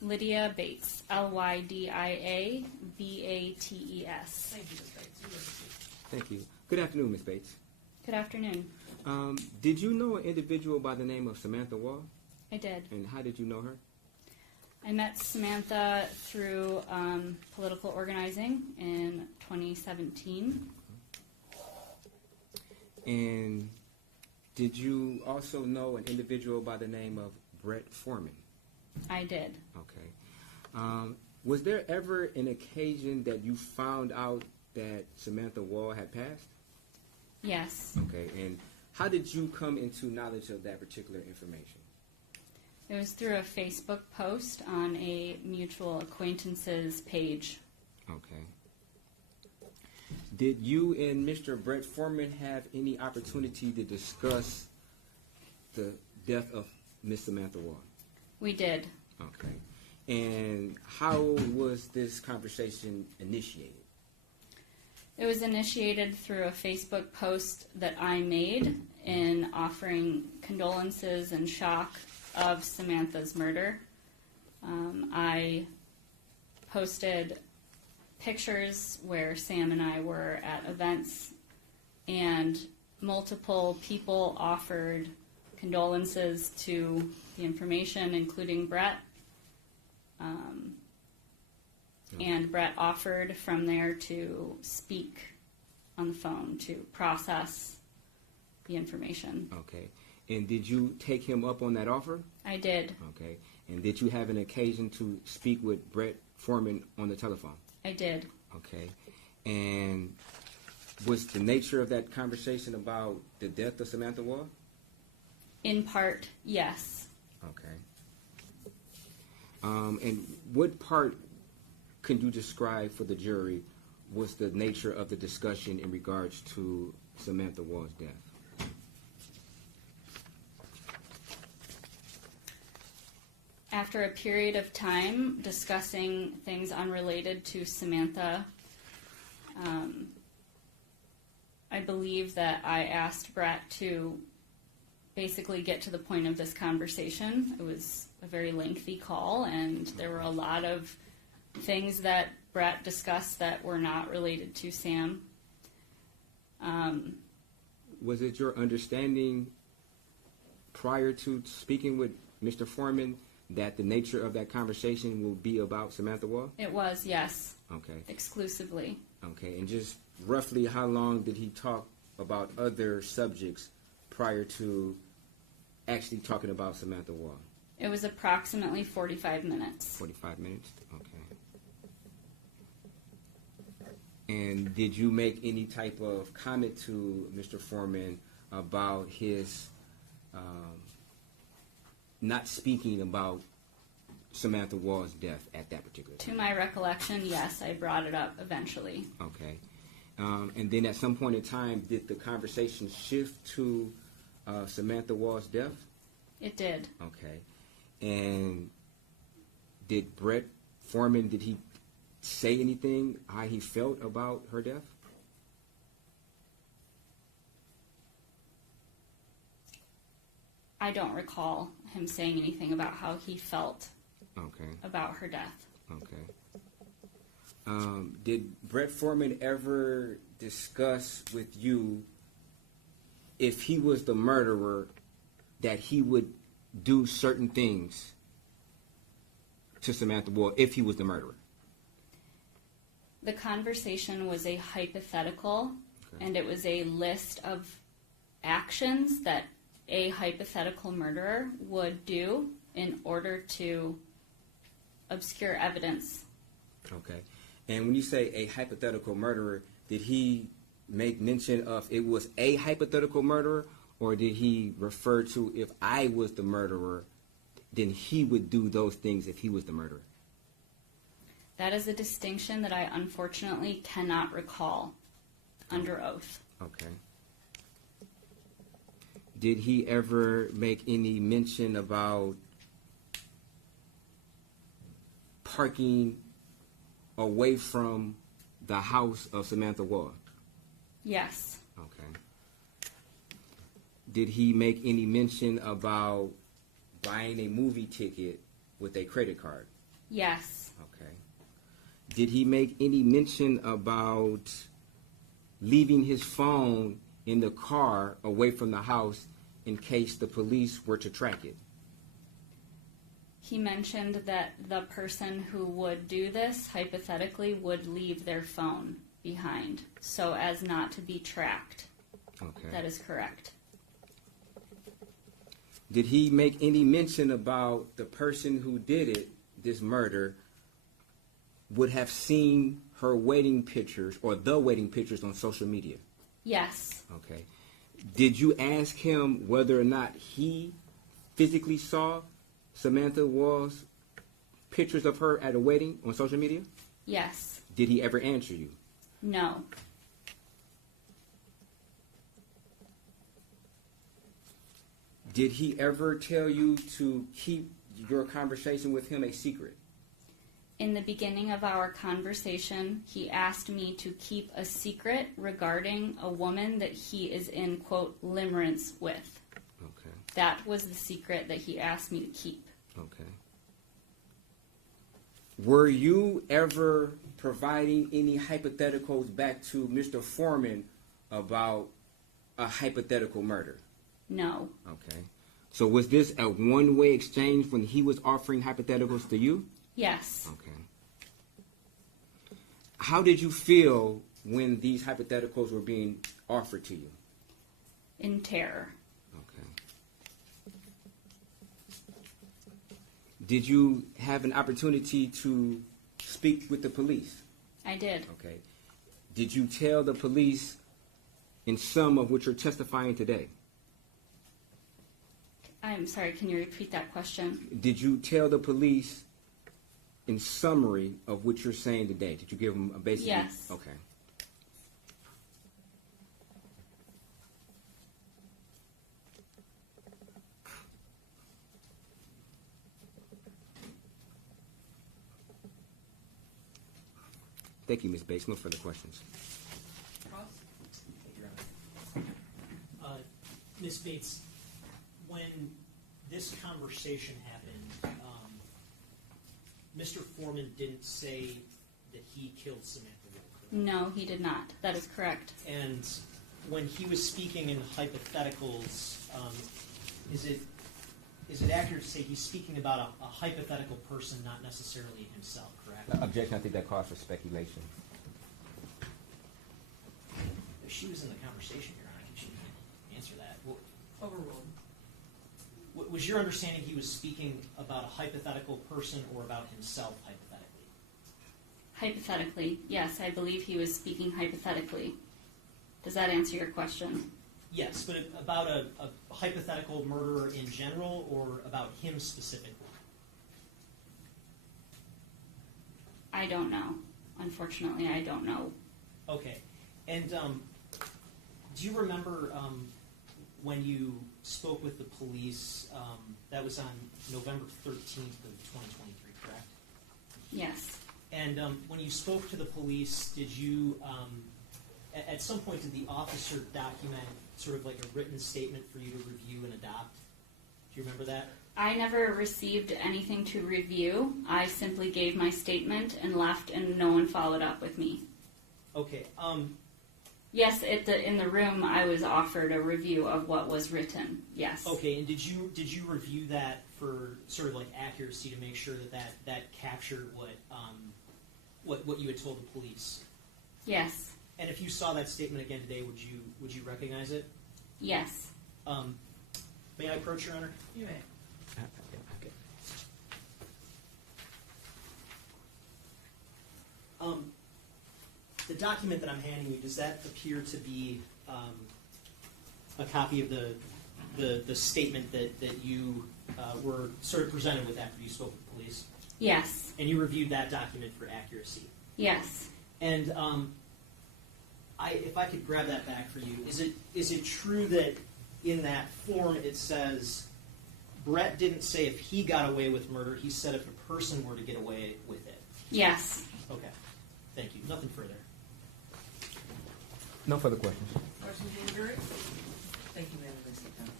Lydia Bates, Lydia Bates. Thank you, Ms. Bates. You may proceed. Thank you. Good afternoon, Ms. Bates. Good afternoon. Did you know an individual by the name of Samantha Woll? I did. And how did you know her? I met Samantha through political organizing in 2017. And did you also know an individual by the name of Brett Foreman? I did. Okay. Was there ever an occasion that you found out that Samantha Woll had passed? Yes. Okay. And how did you come into knowledge of that particular information? It was through a Facebook post on a mutual acquaintances page. Okay. Did you and Mr. Brett Foreman have any opportunity to discuss the death of Miss Samantha Woll? We did. Okay. And how was this conversation initiated? It was initiated through a Facebook post that I made in offering condolences and shock of Samantha's murder. I posted pictures where Sam and I were at events, and multiple people offered condolences to the information, including Brett. And Brett offered from there to speak on the phone to process the information. Okay. And did you take him up on that offer? I did. Okay. And did you have an occasion to speak with Brett Foreman on the telephone? I did. Okay. And was the nature of that conversation about the death of Samantha Woll? In part, yes. Okay. And what part could you describe for the jury was the nature of the discussion in regards to Samantha Woll's death? After a period of time discussing things unrelated to Samantha, I believe that I asked Brett to basically get to the point of this conversation. It was a very lengthy call, and there were a lot of things that Brett discussed that were not related to Sam. Was it your understanding prior to speaking with Mr. Foreman that the nature of that conversation will be about Samantha Woll? It was, yes. Okay. Exclusively. Okay. And just roughly how long did he talk about other subjects prior to actually talking about Samantha Woll? It was approximately 45 minutes. 45 minutes? Okay. And did you make any type of comment to Mr. Foreman about his not speaking about Samantha Woll's death at that particular time? To my recollection, yes, I brought it up eventually. Okay. And then at some point in time, did the conversation shift to Samantha Woll's death? It did. Okay. And did Brett Foreman, did he say anything how he felt about her death? I don't recall him saying anything about how he felt Okay. about her death. Okay. Did Brett Foreman ever discuss with you if he was the murderer that he would do certain things to Samantha Woll if he was the murderer? The conversation was a hypothetical, and it was a list of actions that a hypothetical murderer would do in order to obscure evidence. Okay. And when you say a hypothetical murderer, did he make mention of it was a hypothetical murderer, or did he refer to if I was the murderer, then he would do those things if he was the murderer? That is a distinction that I unfortunately cannot recall under oath. Okay. Did he ever make any mention about parking away from the house of Samantha Woll? Yes. Okay. Did he make any mention about buying a movie ticket with a credit card? Yes. Okay. Did he make any mention about leaving his phone in the car away from the house in case the police were to track it? He mentioned that the person who would do this, hypothetically, would leave their phone behind so as not to be tracked. Okay. That is correct. Did he make any mention about the person who did it, this murder, would have seen her wedding pictures or the wedding pictures on social media? Yes. Okay. Did you ask him whether or not he physically saw Samantha Woll's pictures of her at a wedding on social media? Yes. Did he ever answer you? No. Did he ever tell you to keep your conversation with him a secret? In the beginning of our conversation, he asked me to keep a secret regarding a woman that he is in, quote, limerence with. Okay. That was the secret that he asked me to keep. Okay. Were you ever providing any hypotheticals back to Mr. Foreman about a hypothetical murder? No. Okay. So was this a one-way exchange when he was offering hypotheticals to you? Yes. Okay. How did you feel when these hypotheticals were being offered to you? In terror. Okay. Did you have an opportunity to speak with the police? I did. Okay. Did you tell the police in some of what you're testifying today? I'm sorry, can you repeat that question? Did you tell the police in summary of what you're saying today? Did you give them a basic? Yes. Okay. Thank you, Ms. Bates. No further questions. Ms. Bates, when this conversation happened, Mr. Foreman didn't say that he killed Samantha Woll. No, he did not. That is correct. And when he was speaking in hypotheticals, is it accurate to say he's speaking about a hypothetical person, not necessarily himself, correct? Objection. I think that calls for speculation. She was in the conversation, Your Honor. She can answer that. Overruled. Was your understanding he was speaking about a hypothetical person or about himself hypothetically? Hypothetically, yes, I believe he was speaking hypothetically. Does that answer your question? Yes, but about a hypothetical murderer in general or about him specifically? I don't know. Unfortunately, I don't know. Okay. And do you remember when you spoke with the police, that was on November 13th of 2023, correct? Yes. And when you spoke to the police, did you, at some point, did the officer document sort of like a written statement for you to review and adopt? Do you remember that? I never received anything to review. I simply gave my statement and left, and no one followed up with me. Okay. Yes, in the room, I was offered a review of what was written. Yes. Okay, and did you review that for sort of like accuracy to make sure that captured what you had told the police? Yes. And if you saw that statement again today, would you recognize it? Yes. May I approach, Your Honor? You may. Okay. The document that I'm handing you, does that appear to be a copy of the statement that you were sort of presented with after you spoke with the police? Yes. And you reviewed that document for accuracy? Yes. And if I could grab that back for you, is it true that in that form it says Brett didn't say if he got away with murder, he said if a person were to get away with it? Yes. Okay. Thank you. Nothing further. No further questions. Motion to adjourn? Thank you, ma'am.